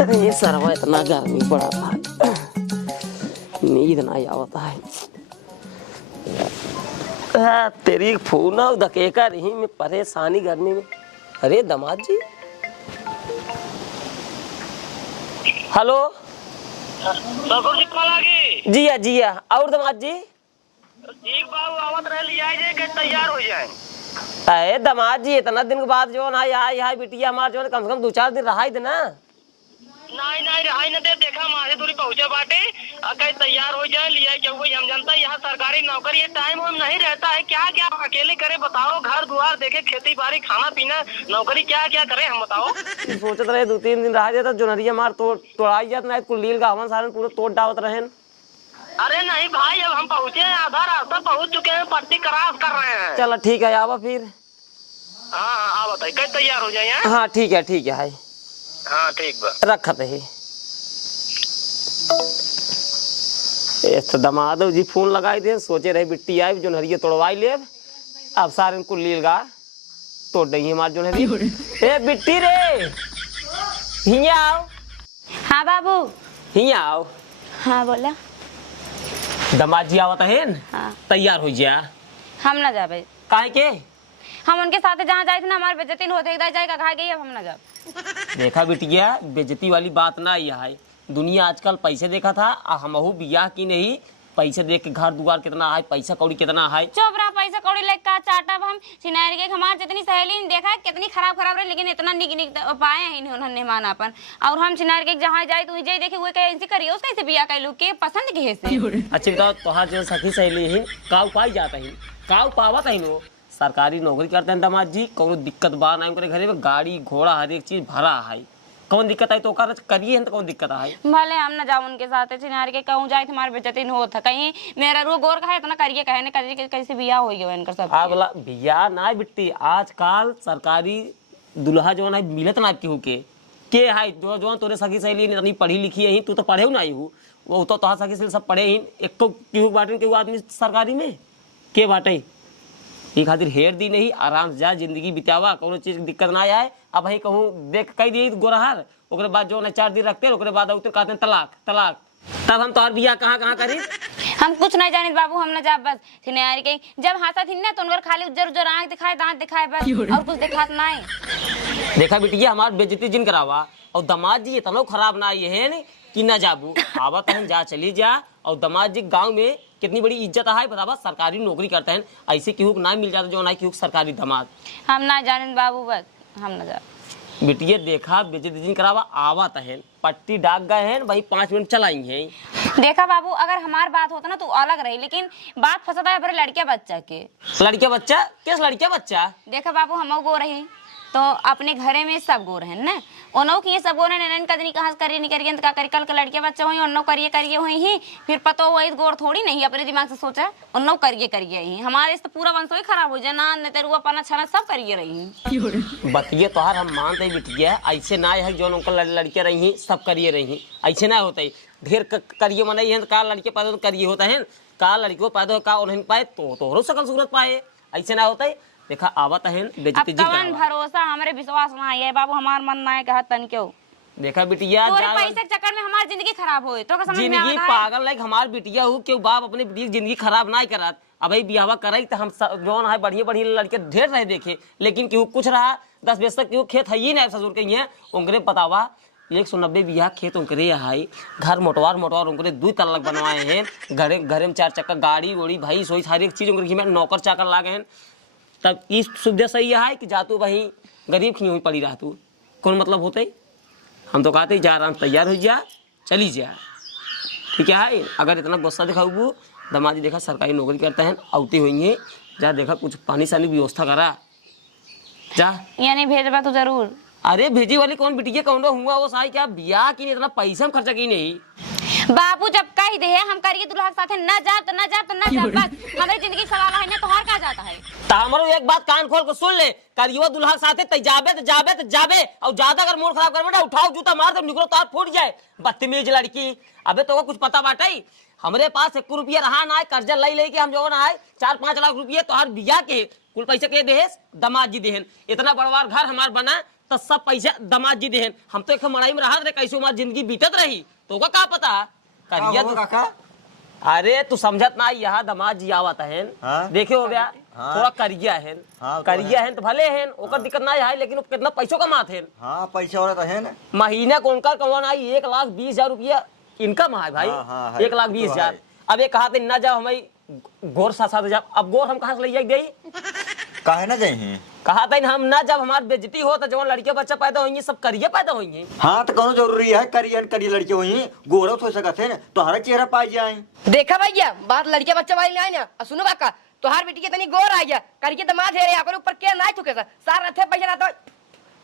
अरे सरवा इतना गर्मी पड़ा था, नींद नहीं आवता है। तेरी फोन धकेका रही मैं परेशानी गर्मी में। अरे दामाद जी, हेलो जिया जिया और दामाद जी ठीक बाबू आवत रह लिया जे के तैयार हो जाए। अरे दामाद जी इतना दिन के बाद जो ना यहाँ बिटिया हमार जो कम से कम 2-4 दिन रहा देना। नहीं नहीं रहाई न दे, देखा मासे दूरी पहुंचे बाटे अके तैयार हो जाए लिया क्योंकि हम जानता है यहाँ सरकारी नौकरी है, टाइम हम नहीं रहता है। क्या क्या अकेले करे बताओ, घर द्वार देखे, खेती बाड़ी, खाना पीना, नौकरी क्या क्या करे हम बताओ। सोचत रहे 2-3 दिन रहा देता जोनरिया मार तोड़ाई जात ना कुल लील गावन सारन पूरा तोड़ डावत रहे। अरे नहीं भाई, अब हम पहुँचे आधा रास्ता पहुँच चुके हैं, पट्टी क्रॉस कर रहे हैं। चलो ठीक है आवा फिर। हाँ हाँ बताइए कब तैयार हो जाए। हाँ ठीक है हाँ ठीक बा रखत है। तो दामाद जी फोन लगाई थे, सोचे रहे बिट्टी आए जो नरिया तोड़वाई ले। अब सारे को लील गा तोड़ दही हमारे जो नरिया। ए बिट्टी रे, हिया आओ। हाँ बाबू। हिया आओ। हाँ बोला। दामाद जी आवत है। हाँ। तैयार हो जा। हम ना जाबे। काहे के? हम उनके साथ जहाँ जाए थे ना हमारे बेइज्जती होते इधर जाएगा कहा गई, अब हम ना जाब। देखा बिटिया, बेइज्जती वाली बात ना यह है। दुनिया आजकल पैसे देखा था, हमहू बियाह की नहीं पैसे देख के घर दुआर कितना है, पैसा कौड़ी कितना है। चुप रहा, पैसा कौड़ी लेके का चाटब हम। सिनारी के हमार जितनी सहेली ने देखा कितनी खराब खराब रही, लेकिन इतना निक निक पाए हैं इन्होंने मानापन। और हम सिनारी के जहाँ जाए तो जे देखे वो कैसे करिए, उसका कैसे बियाह कैलू के पसंद के से। अच्छा बताओ, तोहार जो सखी सहेली है का पाई जाता है, का पावत है लो। सरकारी नौकरी करते हैं दामाद जी, कोनो दिक्कत बा ना उनके घरे में, गाड़ी घोड़ा हर एक चीज भरा है। कौन दिक्कत है तो करिए हैं तो कौन दिक्कत है। भले हम ना जाओ उनके साथ, सिनारी के कहूँ जाए तुम्हारे बेइज्जती न होता कहीं मेरा रू गोर का है इतना करिए कहे न करिए कैसे बियाह हो गया इनका सब। बोला बियाह ना बिट्टी, आजकल सरकारी दुल्हा जो है मिलत ना केहू के है जो तोरे सखी सहेली इतनी पढ़ी लिखी है, तू तो पढ़े ना हूँ, वो तो तोहार सखी सहेली सब पढ़े ही। एक तो केहू बाटे केहू आदमी सरकारी में के बाटे ये खातिर हेर दी नहीं, आराम से जा जिंदगी बितावा, कोनो चीज की दिक्कत ना आए। अब भाई कहूँ देख कह दी गोरहार, ओकरे बाद जो ना 4 दिन रखते ओकरे बाद उतर कहते हैं तलाक तलाक, तब हम तोहर बियाह कहाँ करी। हम कुछ नहीं जाने बाबू, हम ना जा बस सिनारी के जब हंसा थी ना तो उनकर खाली उज्जर उज्जर आंख दिखाए दांत दिखाए बस, और कुछ दिखात ना है। देखा बिटिया, हमार बेइज्जती जिन करावा और दामाद जी इतना खराब ना ये है न कि ना जाबू। आवा तो जा चली जा, और दामाद जी गाँव में कितनी बड़ी इज्जत है बतावा, सरकारी नौकरी करते हैं, ऐसे केहू ना मिल जाता जो ना केहू सरकारी दामाद। हम ना जाने बाबू बस, हम ना जा। बिटिया देखा बेइज्जती जिन करावा आवत है, पट्टी डाक गए हैं भाई 5 मिनट चलाई है। देखा बाबू, अगर हमार बात होता ना तो अलग रही, लेकिन बात फंसता है बड़े लड़किया बच्चा के। लड़किया बच्चा किस लड़किया बच्चा? देखा बाबू, हम गो रही तो अपने घरे में सब गोर हैं ना, ओनो की सब गोर हैं, कदनी कहाँ से करिए नहीं करिए तो का करी, कल के लड़के बच्चे हुई उन्नो करिए हुई ही, फिर पता वही गोर थोड़ी नहीं अपने दिमाग से सोचा उन्नो करिए ही। हमारे इस तो पूरा वंश ही खराब हो जाए ना, तेरुआ पाना छाना सब करिए रही। बतिए तोहार हम मानते ही बिटिया, ऐसे ना है जो उनका लड़कियां रही सब करिए रही, ऐसे ना होता है। ढेर करिए मनाई है का लड़के पैदा तो करिए होता है, का लड़की पैदा का नहीं पाए तो तोहरो सकल सूरत पाए, ऐसे ना होता है। देखा आवत है बेइज्जती जी कवन भरोसा, हमारे विश्वास ना है बाबू, हमार मन ना है कहा तन क्यों। देखा बिटिया, पैसे के चक्कर में हमारी जिंदगी खराब हो तो जिंदगी पागल लाइक हमार बिटिया हूँ क्यों बाप अपने बेटी की जिंदगी खराब ना करत। अब भाई बिहावा कराई तो हम जो है बढ़िया बढ़िया लड़के ढेर रहे देखे, लेकिन क्यों कुछ रहा 10 बजे तक क्यों खेत है ही नहीं ससुर के हैं उनके बतावा 190 बीघा खेत उनके है, घर मोटवार उनके 2 तल्लक बनवाए हैं, घरे में 4 चक्का गाड़ी वोड़ी भाई सोई सारी एक चीज उनके नौकर चाकर लागे हैं। तब इस सुविधा सही है कि जा तू वही गरीब खी हुई पड़ी रहा तू, कौन मतलब होते। हम तो कहते जा आराम तैयार हो जा चली जा, ठीक है। अगर इतना गुस्सा दिखाऊ दामादी देखा सरकारी नौकरी करते हैं आउती हुई है, जा देखा कुछ पानी सानी व्यवस्था करा जा। यानी भेजबा तो जरूर। अरे भेजी वाली कौन बिटिया कौन हुआ वो साई क्या बियाह की नहीं, इतना पैसा में खर्चा की नहीं। बाबू जब कह दे हम करिए दुल्हा के साथ ना जा तो ना जा तो ना जा, बस हमारी जिंदगी सवाल है ना, तो हर का जाता है। तो हमारो एक बात कान खोल के सुन ले, करियो दुल्हा के साथ जाबे और ज्यादा अगर मूड खराब करबे ना उठाओ जूता मार दे निकलो तार फूट जाए, बदतमीज लड़की। अबे तो कुछ पता बाटे, हमरे पास 1 रुपया रहा ना है, कर्जा ले के हम जो ना है 4-5 लाख रुपये तो हर बिया के कुल पैसा के देहेस दामाद जी देहन। इतना बड़वार घर हमार बना तो सब पैसा दामाद जी देहन। हम तो एक मड़ाई में रहत रहे, कैसे हमारी जिंदगी बीतत रही तो का पता करिया का काका अरे तू समझत ना, यहाँ दामाद जी आवत है देखे हो गया थोड़ा करिया है करिया है तो भले है ओकर दिक्कत ना है, लेकिन कितना पैसों कमात है। हाँ पैसा वाला तो है ना, महीना को उनका कमाना 1,20,000 रुपया इनकम है भाई। 1,20,000 अब ये कहा थे ना जब हमें गोर 7,000 अब गोर हम कहाँ से ले गई काहे ना जाए कहा था हम ना जब हमारी बेइज्जती हो तो जब लड़के बच्चा पैदा होंगे सब करिए पैदा होंगे। हाँ तो कौन जरूरी है करिए लड़के हुई गोरा हो सकते हैं तो हर चेहरा पाई जाए। देखा भैया बात लड़के बच्चा वाली नहीं ना, सुनो काका तोहार बेटी के तनी गोर आ गया करके दमाद है रे अपन ऊपर के ना चुके सा सार रथे पैसा ना तो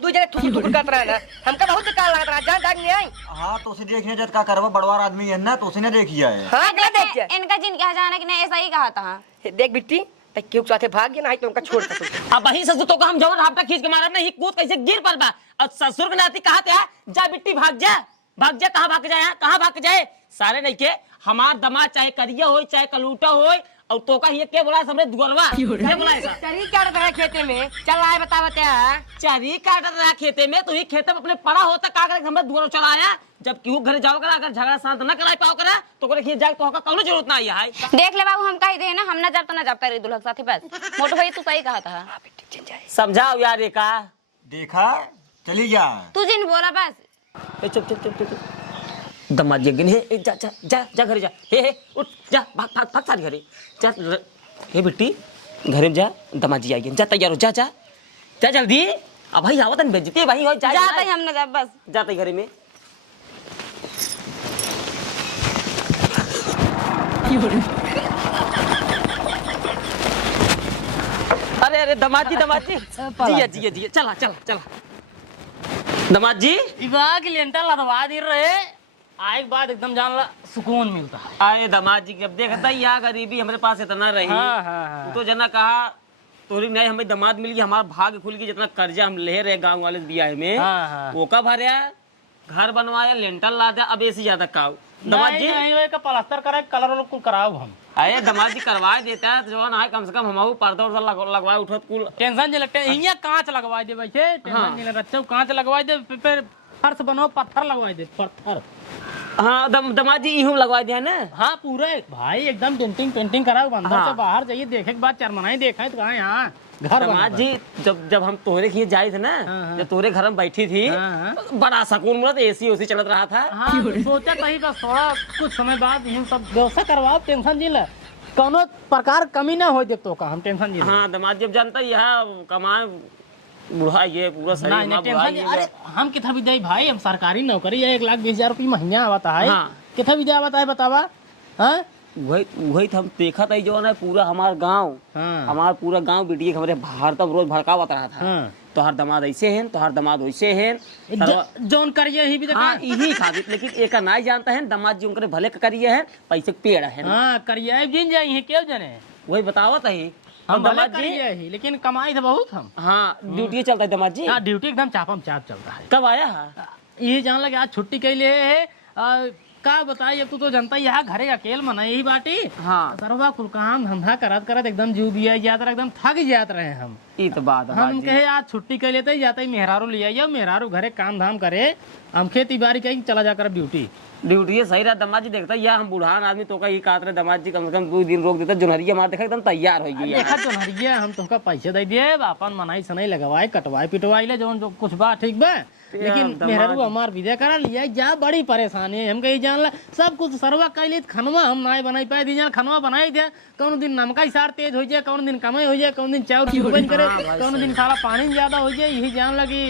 दू जने थुक करत रहा ना हमका बहुत काल लागत रहा जान डाग नहीं आई। हाँ तो उसे देखने जब का करवा बड़वार आदमी है ना तो उसने देखिया है। हां देख के इनका जिन कहा जाना कि नहीं ऐसा ही कहा था। देख बिट्टी त क्यों साथे भाग गया नहीं तो उनका छोड़ सकते। अब वही ससुर तो का हम जवन हाथ खींच के मारब नहीं कूद कैसे गिर पड़ बा। और ससुर के नाती कहा था जा बिट्टी भाग जा कहाँ भाग जाए कहाँ भाग जाए सारे नहीं के हमार दमाद चाहे करिया हो चाहे कलूटा हो और तो का ये क्या बोला हमरे दुगलवा क्या बोला ऐसा चरी काट रहा खेते में चल आए बता चरी काट रहा खेते में तो ही खेते में अपने पड़ा होता का करे हमरे दुगल चलाया जब क्यों घर जाओ करा अगर झगड़ा शांत न कराई पाओ करा तो करे जाए तो का कौनो जरूरत ना है। देख ले बाबू हम कह दे ना हम ना जब तो ना जब करे दुल्हन साथी बस मोटू भाई तू सही कहा था। समझाओ यार ये का देखा चली जा तू जिन बोला बस चुप चुप चुप चुप दमाद जगन है जा जा जा जा घर जा हे उठ जा भाग भाग भाग सारी घरे जा हे बेटी घर जा दमाद जी आएंगे जा तैयार हो जा जा जा जल्दी अब भाई आवत न बेइज्जती भाई हो जा जाते ही हम ना जब बस जाते घरे में अरे अरे दमाद जी जिया जिया जिया चला चला चला दमाद जी विवाह की लेंटर लदवा दी रहे आए के बाद एकदम जान ला सुकून मिलता है। आए दमाद जी अब देखता ही यहाँ गरीबी हमारे पास इतना रही हाँ। तो जना कहा तोरी नहीं हमें दमाद मिल गई हमारा भाग खुल गई जितना कर्जा हम ले रहे गांव वाले बियाह में हाँ। वो का भरया घर बनवाया लेंटर ला दिया अब ऐसे ज्यादा काव दमाद जी नहीं का प्लास्टर कराए कलर कुल कराओ हम अरे दमाद जी करवा देता है जो ना कम से कम हम पर्दा उर्दा लगवाए उठो कुल टेंशन जे लगते इया कांच लगवा दे भाई टेंशन जे रच्चा कांच लगवा दे फिर फर्श बनो पत्थर लगवा दे पत्थर। हाँ दमाद जी यूं लगवा दिया ना हाँ पूरा भाई एकदम पेंटिंग कराओ अंदर से बाहर जाइए देखे के बाद चरमनाई देखा है तो कहा यहाँ घर दमाद जी जब हम तोहरे खिए जाए थे ना जब तोहरे घर में बैठी थी बड़ा सुकून मिला एसी ओसी चलत रहा था। हाँ सोचा तही बस थोड़ा कुछ समय बाद इन सब व्यवस्था करवाओ टेंशन जी ला कोनो प्रकार कमी ना हो दे तो का हम टेंशन जी हाँ दमाद जब जानता यहाँ कमाए बुढ़ा ये पूरा सही नहीं टेंशन अरे हम कितना भी दे भाई हम सरकारी नौकरी है 1,20,000 रुपये महीना आवता है कितना भी दे आवता है बतावा हाँ वही हम देखा था जो ना पूरा हमारा पूरा गांव बिटिया हमारे बाहर तब रोज भड़कावत रहा था तो हर दमाद ऐसे हैं तो हर दमाद वैसे हैं जोन करिए ही भी हाँ यही खातिर लेकिन एक नहीं जानता है दमाद जी उनके भले करिए है पैसे के पेड़ है हाँ करिए जिन जाई है क्यों जने वही बतावत है हम दमाद जी ही लेकिन कमाई तो बहुत हम हाँ ड्यूटी चलता है दमाद जी हाँ ड्यूटी एकदम चापम चाप चलता है। कब आया है ये जान लगे आज छुट्टी के लिए है का बताइए अब तू तो जनता यहाँ घरे अकेले मना यही बाटी हाँ सरवा कुल काम धंधा करत एकदम जीव बिया जात रहे एकदम थक जात रहे हम ये तो बात हम कहे आज छुट्टी के लिए जाते मेहरारू ले आइए मेहरारू घरे काम धाम करे हम खेती बाड़ी कहीं चला जाकर ड्यूटी सही रहा दमाद जी देखता या हम बुढ़ान आदमी तो का ही कात रहे दमाद जी कम से कम 2 दिन रोक देता जुनहरिया मार देखा एकदम तैयार हो गई देखा जुनहरिया हम तुमका पैसे दे दिए अपन मनाई सनाई लगवाए कटवाए पिटवाई ले जो कुछ बा ठीक बा लेकिन मेहरारू हमार विदे करा लिया जा बड़ी परेशानी है हम कहीं जान ला सब कुछ सरवा कैली खनवा हम नहीं बनाई पाए दी खनवा बनाई दे कौन दिन नमका सार तेज हो जाए कौन दिन कमाई हो जाए कौन दिन चाउर बन करे कौन दिन सारा पानी ज्यादा हो जाए यही जान लगी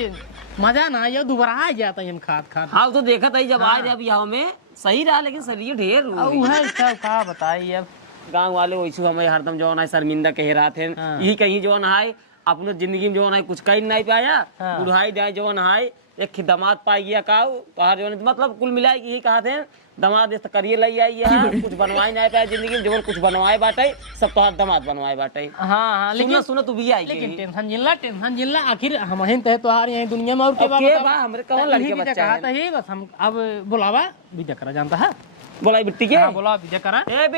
मजा ना ये दोबारा जाता है हम खाद हाँ तो देखा था जब आए अब यहाँ में सही रहा लेकिन शरीर ढेर सब का बताइए अब गाँव वाले वैसे हमें हरदम जो है शर्मिंदा कह रहा थे यही कहीं जो है अपने जिंदगी में जो है कुछ कहीं नहीं पाया बुढ़ाई जाए जो है एक दमाद पाई गया काऊ तो जो मतलब कुल मिलाए यही कहा थे दमाद करिए लई आई है कुछ बनवाए नहीं पाए जिंदगी में जो कुछ बनवाए बाटे सब तो दमाद बनवाए बाटे। हाँ लेकिन सुनो तू भी आई लेकिन टेंशन जिल्ला आखिर हम ही तहे तो यार यही दुनिया में और के बा हमरे कौन लड़के बच्चा है ही बस हम अब बुलावा विजय करा जानता है बोला बिट्टी के बोला विजय करा ए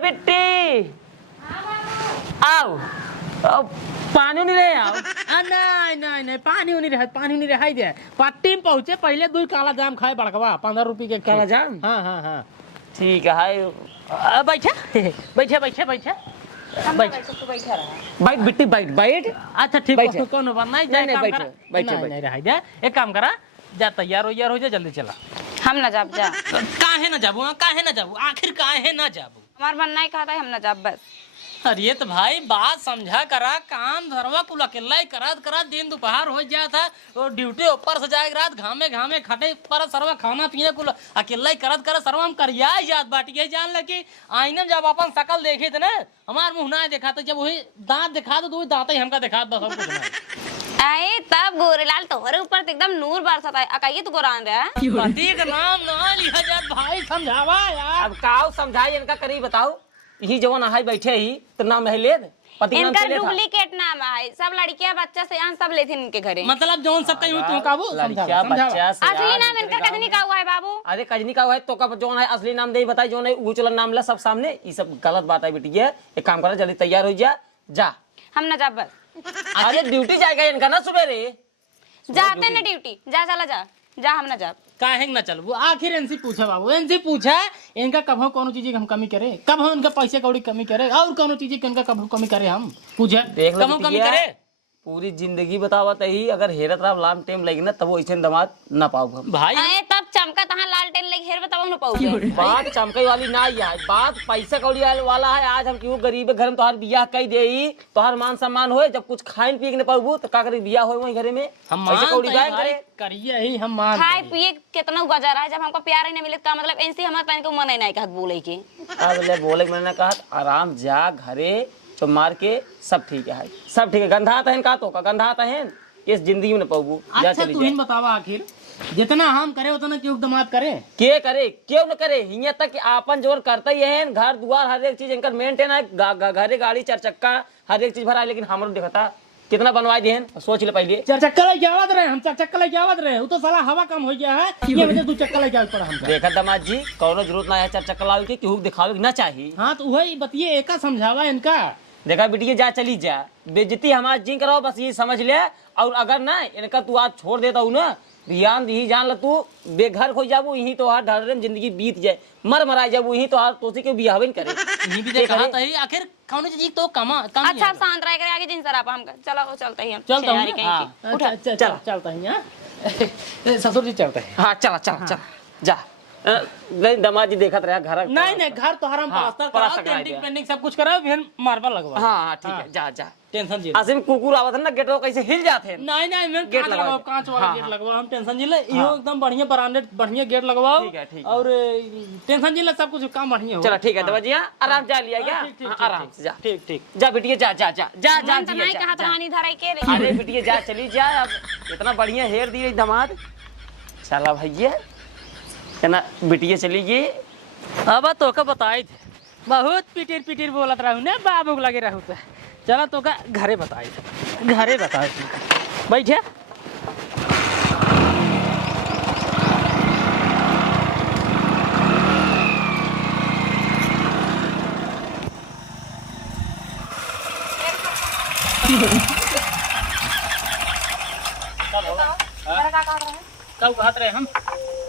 बिट्टी आओ पानी नहीं रहे आओ। नहीं पानी नहीं रहा दे पट्टी में पहुंचे पहले 2 काला जाम खाए बड़कवा 15 रुपए के काला जाम? हाँ ठीक है हाय बैठे बाइट बिट्टी बाइट। अच्छा ठीक बैठे। है कौन बात नहीं नहीं, काम बैठे, करा। बैठे, नहीं, बैठे। नहीं रहा दे एक काम करा जा तैयार हो जा जल्दी चला। हम ना जाब जा काहे ना जाबू आखिर काहे ना जाबू हमार मन नहीं कहता है हम ना जाब बस। अरे तो भाई बात समझा करा काम धरवा कुल अकेला ही करा दिन दोपहर हो जाता है और ड्यूटी ऊपर से जाए रात घामे खटे पर सरवा खाना पीना कुल अकेला ही करत सरवा हम करिया याद बाटी के जान लगे आईने में जब अपन शकल देखे थे ना हमार मुंह ना देखा तो जब वही दांत दिखा तो दांत ही हमका दिखा बस और कुछ नहीं। आए तब गोरेलाल तोहरे ऊपर तो एकदम नूर बरसता है अकाई तू गोरान रहा है। पति का नाम ना लिया जात भाई समझावा यार। अब काऊ समझाई इनका करी बताओ यही जवान हाई बैठे ही तो नाम है ले पति नाम इनका से ले था। डुप्लीकेट नाम है सब लड़कियां बच्चा से सब लेते इनके घरे। मतलब जौन सब कहीं तू काबू लड़किया बच्चा से असली यार, नाम इनका कदनी का हुआ है बाबू। अरे कजनी का है तो का जोन है असली नाम दे बताई जोन है वो चलन नाम ला सब सामने ये सब गलत बात है बेटी ये एक काम करा जल्दी तैयार हो जा। हम ना जाब बस। अरे ड्यूटी जाएगा इनका ना सवेरे जाते ना ड्यूटी जा चला जा हम ना जाब। काहे न चल वो आखिर इनसे पूछा बाबू इनसे पूछा इनका कब कोनो चीज की हम कमी करे कब हम इनका पैसे कौड़ी कमी करे और कोनो चीज की इनका कब कमी करे हम पूछे देख लो कब हम कमी बिटिया, करे पूरी जिंदगी बतावत ही अगर हेरत रहा लाम टाइम लगी ना तब वो ऐसे दमाद ना पाओ हम। भाई अरे तब चमका तहां लालटेन लेके हेर बताओ न पाऊगे। बात चमकई वाली ना ही है बात पैसा कौड़ी वाला है। आज हम क्यों गरीब घर में तोहार बियाह कई दे तोहार मान सम्मान होए जब कुछ खाइन पी के न पाबू तो का करे बियाह होए वही घरे में हम पैसा कौड़ी मानते जाए हैं भाई, करे करिए ही हम मान खाए पिए कितना गुजारा है जब हमको प्यार ही नहीं मिले का मतलब ऐसे हमारे तन को मन ही नहीं कहत बोले के। अब ले बोले मैंने कहा आराम जा घरे तो मार के सब ठीक है सब ठीक है गंधा आता है का तो का गंधा आता है इस जिंदगी में न पाबू जा अच्छा चली तू जा ही बतावा आखिर जितना हम करे उतना क्यों दमाद करे के करे क्यों न करे यहाँ तक कि आपन जोर करता ही है घर द्वार हर एक चीज इनका मेंटेन है घरे गाड़ी 4 चक्का हर एक चीज भरा है लेकिन हमरो देखता कितना बनवाई देन सोच ले पहले 4 चक्का लेके आवत रहे हम 4 चक्का लेके आवत रहे वो तो साला हवा कम हो गया है ये वजह 2 चक्का लेके आवत पड़ा हमका। देखा दमाद जी कौनो जरूरत ना है 4 चक्का लावे के केहू दिखावे ना चाहिए। हाँ तो वही बतिए एका समझावा इनका देखा बिटिया जा चली जा बेइज्जती हमारी जी कराओ बस ये समझ ले और अगर ना इनका तू आज छोड़ देता हूँ ना ध्यान यही जान ल तू बेघर हो जाबू यही तो हार ढाल में जिंदगी बीत जाए मर जाबू यही तो हार तोसी के बियाह नहीं करे यही भी कहा था ही आखिर कौन चीज तो कमा कम अच्छा शांत रह कर आगे जिन सर आप हम चलो चलते ही हम चलता हूँ शेरानी कहीं की। अच्छा चलता है यहाँ ससुर जी चलते हैं हाँ चला जा नहीं दमाद जी देखत रहा घर नहीं घर तो हराम हाँ, प्लास्टर प्लास्टर कराओ करा पेंटिंग दिया। पेंटिंग सब कुछ कराओ फिर मार्बल लगवा हाँ ठीक है जा टेंशन जी आसिम कुकुर आवत है ना गेटवा कैसे हिल जाते हैं नहीं मैं गेट कांच लगवा लगाओ दे। कांच वाला हाँ, गेट हाँ। लगवाओ हम टेंशन जी ले इहो एकदम बढ़िया ब्रांडेड बढ़िया गेट लगवाओ ठीक है। और टेंशन जी ले सब कुछ काम बढ़िया हो चलो ठीक है दवा जी हाँ, आराम जा लिया क्या ठीक, हाँ, ठीक, आराम से जा ठीक जा बिटिया जा मन तो नहीं कहा कहानी धराई के लेकिन अरे बिटिया जा चली जा अब इतना बढ़िया हेर दी दमाद चला भैया ना बिटिया चली गई अब तो का बताई थे बहुत पिटीर बोलत रहू ने बाबू के लगे रहू तो चला तो का घरे बताई बैठे कब कहत रहे हम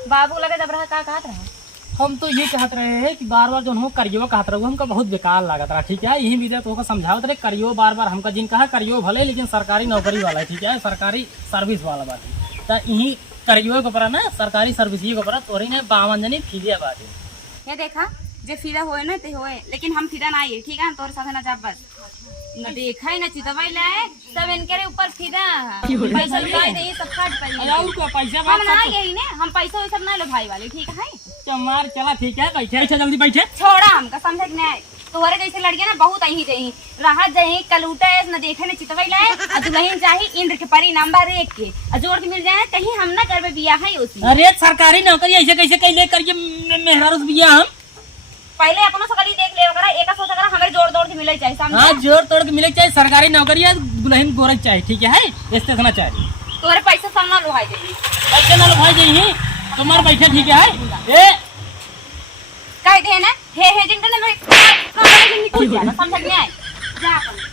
बाबू लगे जब रहा का कहत रहा हम तो ये कहत रहे हैं कि बार जो हम करियो कहत रहे हमका बहुत बेकार लागत रहा ठीक है यही विधि तो समझावत रहे करियो बार हमका जिन कहा करियो भले लेकिन सरकारी नौकरी वाला है ठीक है सरकारी सर्विस वाला बात है तो यही करियो के परा ना सरकारी सर्विस के परा तोरी ने 52 जनी फीलिया बात ये देखा जे फिदा होए ना ते होए लेकिन हम फिदा ना आइए ठीक है तोर साथे ना जाब बस न देखा ही ना चितवाई ले सब इनके ऊपर फिदा पैसा लुटाई दे सब काट पड़ी और क्या पैसा हम ना यही ने हम पैसा वैसा ना लो भाई वाले ठीक है चमार चला ठीक है बैठे जल्दी बैठे छोड़ा हमका समझ के नहीं तोहरे जैसे लड़के ना बहुत आई जाई राहत जाई कलूटा न देखे न चितवाई लाए आ दुल्हन चाही इंद्र के परी नंबर 1 के आ जोड़ के मिल जाए कहीं हम ना करबे बियाह है उसी अरे सरकारी नौकरी ऐसे कैसे कैले करिए मेहरारू बिया हम पहले अपनो सकली देख ले ओकरा एका सोच करा हमरे जोड़ दौड़ के मिले चाहिए समझ हाँ जोड़ तोड़ के मिले चाहिए सरकारी नौकरी है दुल्हन गोरख चाहिए ठीक है स्टेशन चाहिए तोरे पैसा सब ना लोहाई देई पैसे ना लो भाई जी तुम्हारे बैठे ठीक है ए कह दे ना हे जिन ने कहां निकल जाना समझ नहीं आए जा अपन